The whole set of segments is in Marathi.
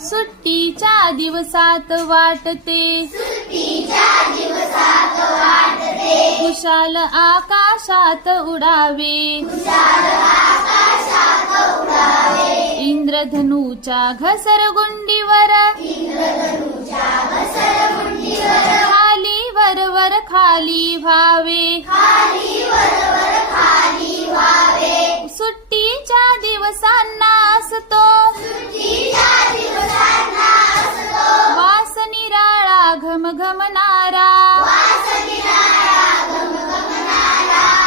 सुट्टीच्या दिवसात वाटते खुशाल आकाशात उडावे इंद्रधनुच्या घसरगुंडीवर खाली वरवर खाली व्हावे सुट्टीच्या दिवसांना असतो वास निराळा घमघमणारा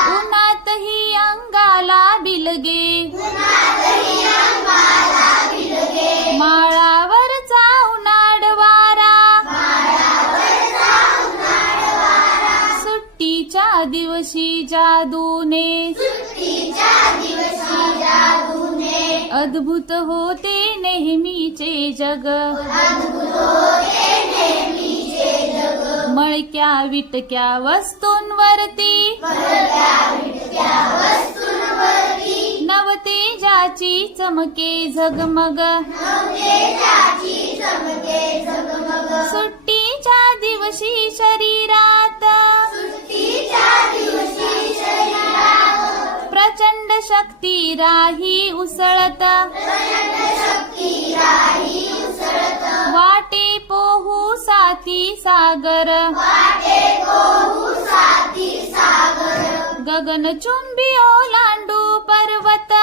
उन्हातही अंगाला बिलगे माळावरचा उन्हाळ वारा सुट्टीच्या दिवशी जादूने अद्भुत होते नेहमीचे जग मळक्या विटक्या वस्तूंवरती नवतेजाची चमके झगमग सुट्टीच्या दिवशी शरीरात प्रचंड शक्ती राही उसळत वाटे पोहू साथी सागर गगनचुंबी ओलांडू पर्वत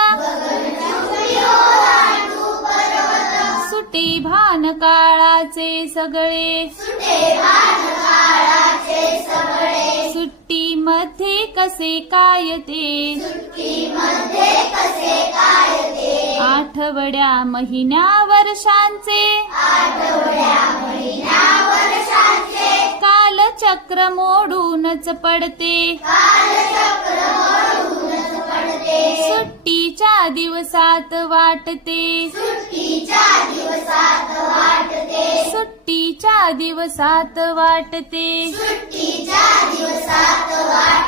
सुटे भान काळाचे सगळे सुट्टी मध्ये कसे काय ते आठवड्या महिन्या वर्षांचे कालचक्र मोडूनच पडते सुट्टीच्या दिवसात वाटते सुट्टीच्या दिवसात वाटते